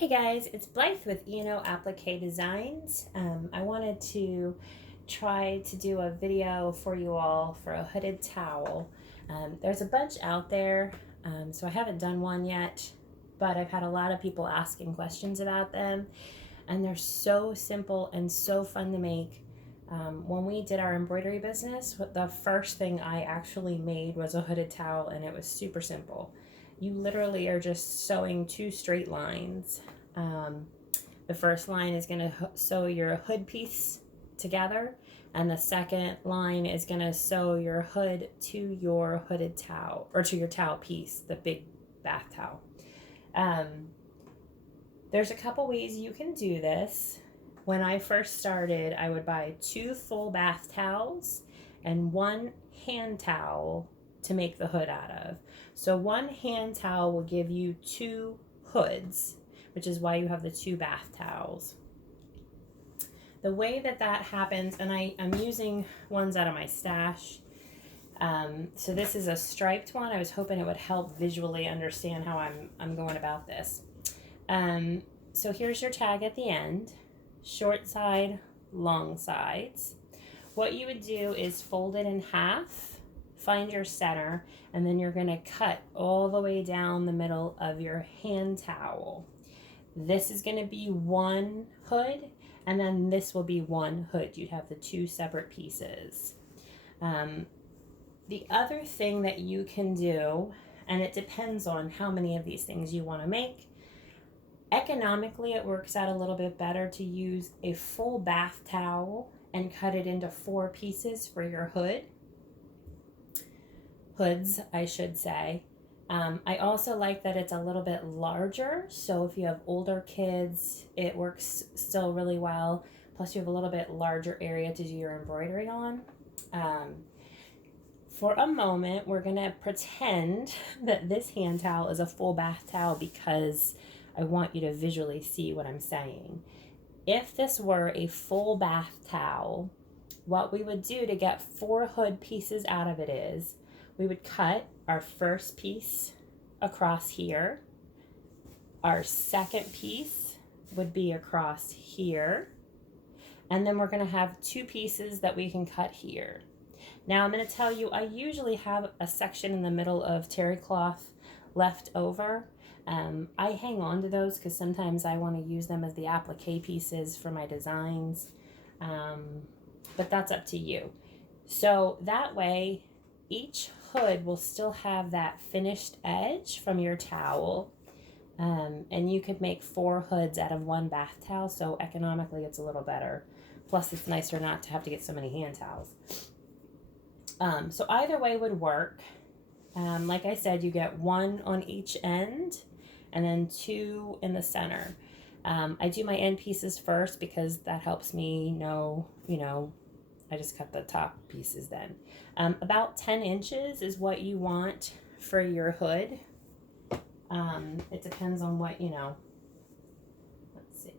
Hey guys, it's Blythe with E&O Applique Designs. I wanted to try to do a video for you all for a hooded towel. There's a bunch out there, so I haven't done one yet, but I've had a lot of people asking questions about them, and they're so simple and so fun to make. When we did our embroidery business, the first thing I actually made was a hooded towel, and it was super simple. You literally are just sewing two straight lines. Um, the first line is going to sew your hood piece together, and the second line is going to sew your hood to your hooded towel, or to your towel piece, the big bath towel. There's a couple ways you can do this. When I first started, I would buy 2 full bath towels and 1 hand towel to make the hood out of. So 1 hand towel will give you 2 hoods, which is why you have the 2 bath towels. The way that happens, and I'm using ones out of my stash. So this is a striped one. I was hoping it would help visually understand how I'm going about this. So here's your tag at the end. Short side, long sides. What you would do is fold it in half, find your center, and then you're going to cut all the way down the middle of your hand towel. This is going to be 1 hood, and then this will be 1 hood. You'd have the 2 separate pieces. The other thing that you can do, and it depends on how many of these things you want to make, economically, it works out a little bit better to use a full bath towel and cut it into 4 pieces for your hoods, I should say. I also like that it's a little bit larger, so if you have older kids, it works still really well. Plus, you have a little bit larger area to do your embroidery on. For a moment, we're gonna pretend that this hand towel is a full bath towel because I want you to visually see what I'm saying. If this were a full bath towel, what we would do to get 4 hood pieces out of it is we would cut our first piece across here. Our second piece would be across here. And then we're going to have 2 pieces that we can cut here. Now I'm going to tell you, I usually have a section in the middle of terry cloth left over. I hang on to those because sometimes I want to use them as the applique pieces for my designs, but that's up to you. So that way, each hood will still have that finished edge from your towel, and you could make 4 hoods out of 1 bath towel, so economically it's a little better. Plus, it's nicer not to have to get so many hand towels. So either way would work. Like I said, you get 1 on each end and then 2 in the center. I do my end pieces first because that helps me know, I just cut the top pieces then. About 10 inches is what you want for your hood. It depends on what, let's see.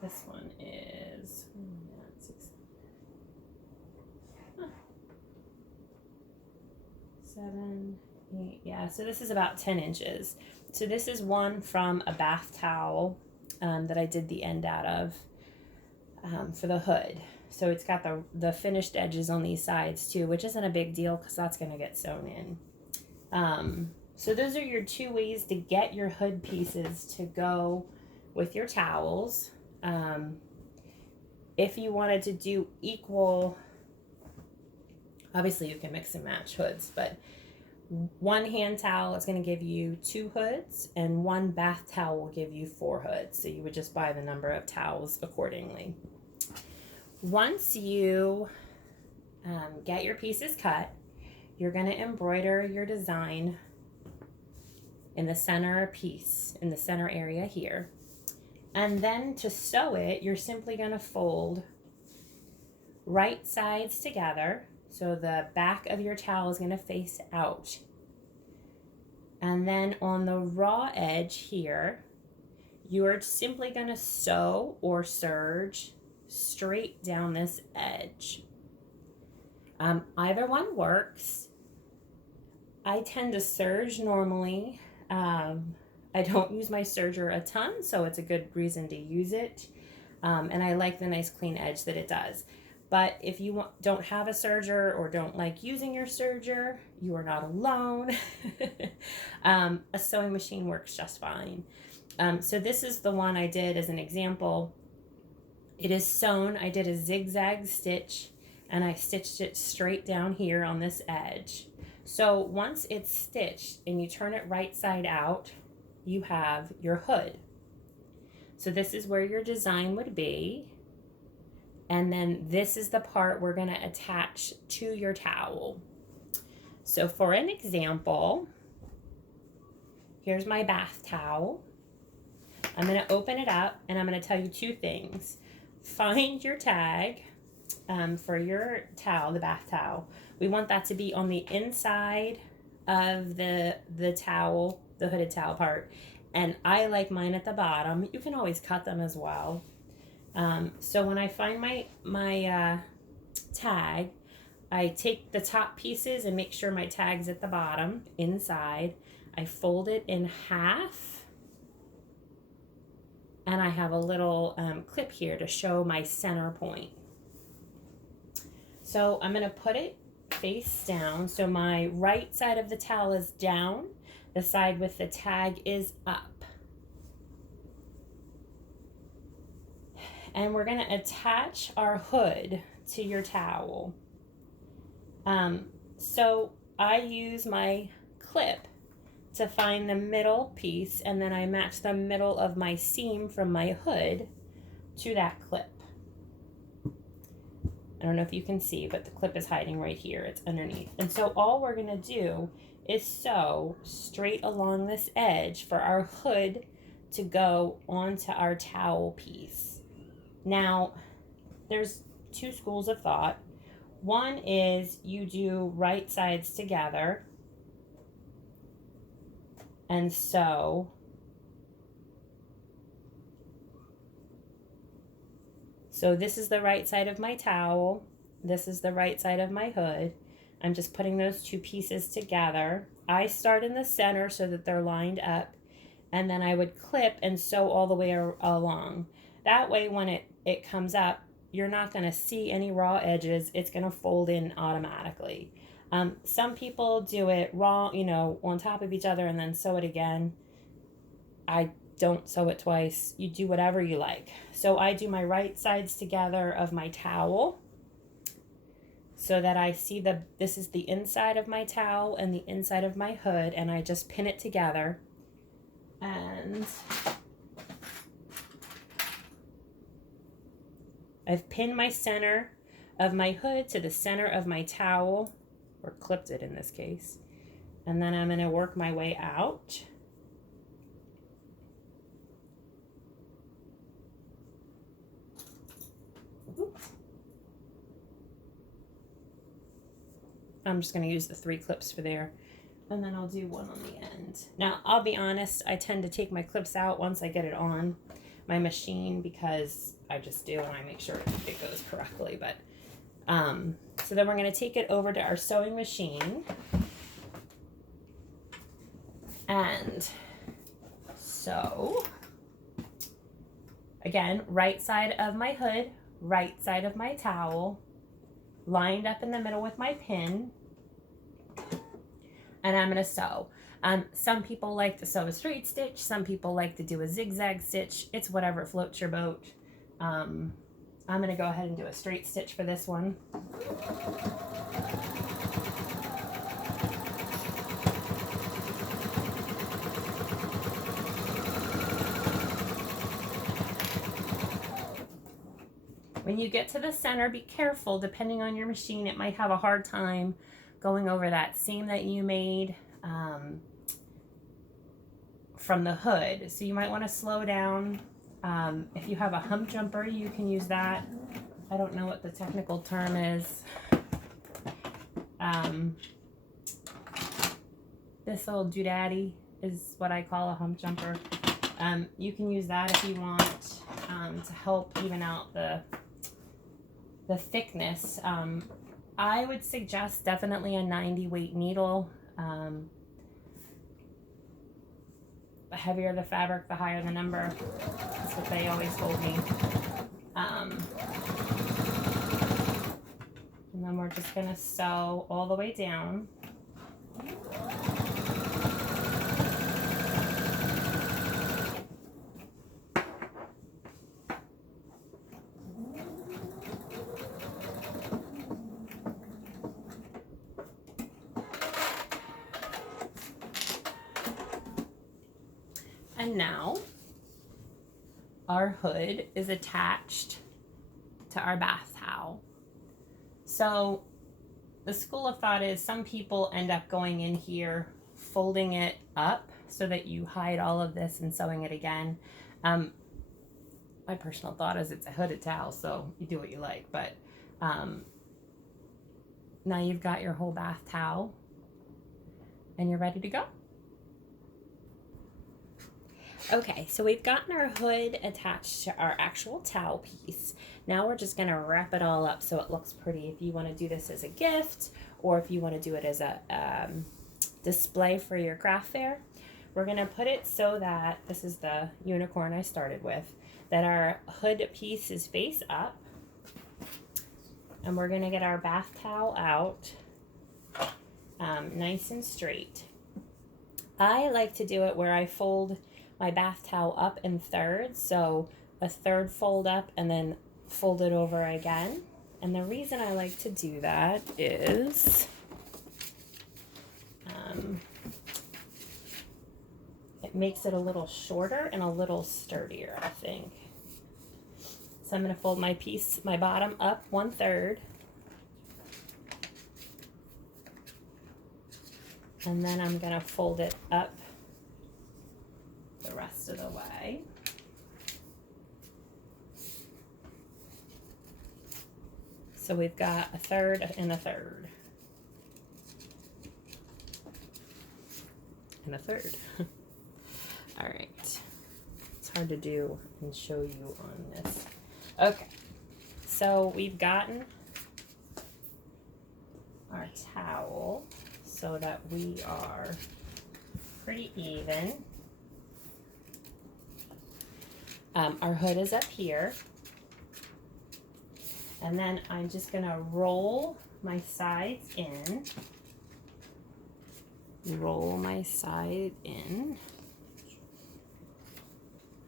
This one is 7, 8, yeah, so this is about 10 inches. So this is one from a bath towel that I did the end out of for the hood. So it's got the finished edges on these sides too, which isn't a big deal because that's going to get sewn in. So those are your 2 ways to get your hood pieces to go with your towels. If you wanted to do equal, obviously you can mix and match hoods, but 1 hand towel is going to give you 2 hoods, and 1 bath towel will give you 4 hoods. So you would just buy the number of towels accordingly. Once you get your pieces cut, you're going to embroider your design in the center piece, in the center area here. And then to sew it, you're simply going to fold right sides together. So the back of your towel is going to face out. And then on the raw edge here, you are simply going to sew or serge straight down this edge. Either one works. I tend to serge normally. I I don't use my serger a ton, so it's a good reason to use it. And I like the nice clean edge that it does. But if you don't have a serger or don't like using your serger, you are not alone. A sewing machine works just fine. So this is the one I did as an example. It is sewn. I did a zigzag stitch and I stitched it straight down here on this edge. So once it's stitched and you turn it right side out, you have your hood. So this is where your design would be. And then this is the part we're going to attach to your towel. So for an example, here's my bath towel. I'm going to open it up and I'm going to tell you two things. Find your tag for your towel, the bath towel. We want that to be on the inside of the towel, the hooded towel part. And I like mine at the bottom. You can always cut them as well. So when I find my tag, I take the top pieces and make sure my tag's at the bottom, inside. I fold it in half. And I have a little clip here to show my center point. So I'm going to put it face down. So my right side of the towel is down. The side with the tag is up. And we're going to attach our hood to your towel. So I use my clip to find the middle piece, and then I match the middle of my seam from my hood to that clip. I don't know if you can see, but the clip is hiding right here. It's underneath. And so all we're going to do is sew straight along this edge for our hood to go onto our towel piece. Now, there's two schools of thought. One is you do right sides together and sew. So this is the right side of my towel. This is the right side of my hood. I'm just putting those two pieces together. I start in the center so that they're lined up, and then I would clip and sew all the way along. That way when it comes up, you're not going to see any raw edges. It's going to fold in automatically. Some people do it wrong, on top of each other and then sew it again. I don't sew it twice. You do whatever you like. So I do my right sides together of my towel so that I see this is the inside of my towel and the inside of my hood, and I just pin it together. And I've pinned my center of my hood to the center of my towel, or clipped it in this case. And then I'm going to work my way out. I'm just going to use the 3 clips for there. And then I'll do one on the end. Now, I'll be honest, I tend to take my clips out once I get it on my machine because I just do, and I make sure it goes correctly. But so then we're going to take it over to our sewing machine. And so, again, right side of my hood, right side of my towel, lined up in the middle with my pin, and I'm going to sew. Some people like to sew a straight stitch. Some people like to do a zigzag stitch. It's whatever floats your boat. I'm going to go ahead and do a straight stitch for this one. When you get to the center, be careful. Depending on your machine, it might have a hard time going over that seam that you made from the hood. So you might want to slow down. If you have a hump jumper, you can use that. I don't know what the technical term is. This little doodaddy is what I call a hump jumper. You can use that if you want to help even out the thickness. I would suggest definitely a 90 weight needle. heavier the fabric, the higher the number. That's what they always told me. And then we're just gonna sew all the way down. And now our hood is attached to our bath towel. So the school of thought is some people end up going in here, folding it up so that you hide all of this and sewing it again. My personal thought is it's a hooded towel, so you do what you like. But now you've got your whole bath towel and you're ready to go. Okay, so we've gotten our hood attached to our actual towel piece. Now we're just gonna wrap it all up so it looks pretty. If you wanna do this as a gift, or if you wanna do it as a display for your craft fair, we're gonna put it so that, this is the unicorn I started with, that our hood piece is face up. And we're gonna get our bath towel out nice and straight. I like to do it where I fold my bath towel up in thirds, so a third fold up and then fold it over again. And the reason I like to do that is it makes it a little shorter and a little sturdier, I think. So I'm going to fold my piece, my bottom up 1/3, and then I'm going to fold it up the rest of the way. So we've got a third and a third. And a third. All right. It's hard to do and show you on this. Okay. So we've gotten our towel so that we are pretty even. Our hood is up here, and then I'm just gonna roll my sides in. Roll my side in.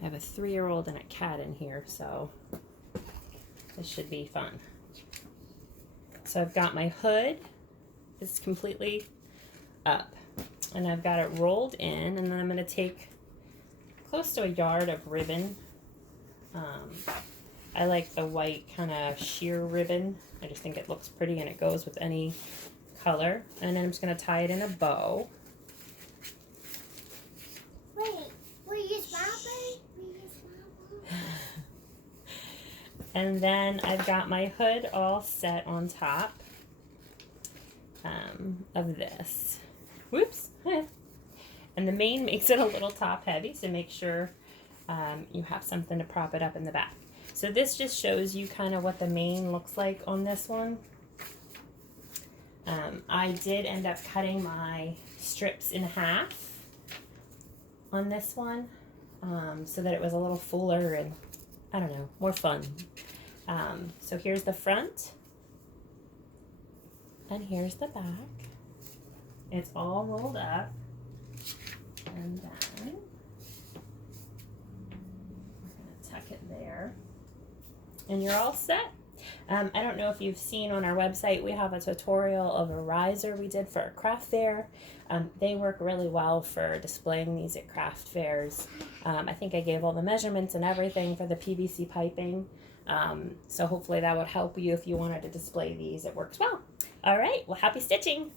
I have a 3-year-old and a cat in here, so this should be fun. So I've got my hood, it's completely up, and I've got it rolled in, and then I'm gonna take close to a yard of ribbon. I like the white kind of sheer ribbon. I just think it looks pretty and it goes with any color. And then I'm just going to tie it in a bow. Wait, will you smile, baby? Will you smile? And then I've got my hood all set on top of this. Whoops. And the mane makes it a little top heavy, so make sure you have something to prop it up in the back. So this just shows you kind of what the mane looks like on this one. I did end up cutting my strips in half on this one so that it was a little fuller and, I don't know, more fun. So here's the front and here's the back. It's all rolled up, and then we're gonna tuck it there, and you're all set. I don't know if you've seen on our website, we have a tutorial of a riser we did for a craft fair. They work really well for displaying these at craft fairs. I think I gave all the measurements and everything for the PVC piping. So hopefully that would help you if you wanted to display these. It works well. All right, well, happy stitching.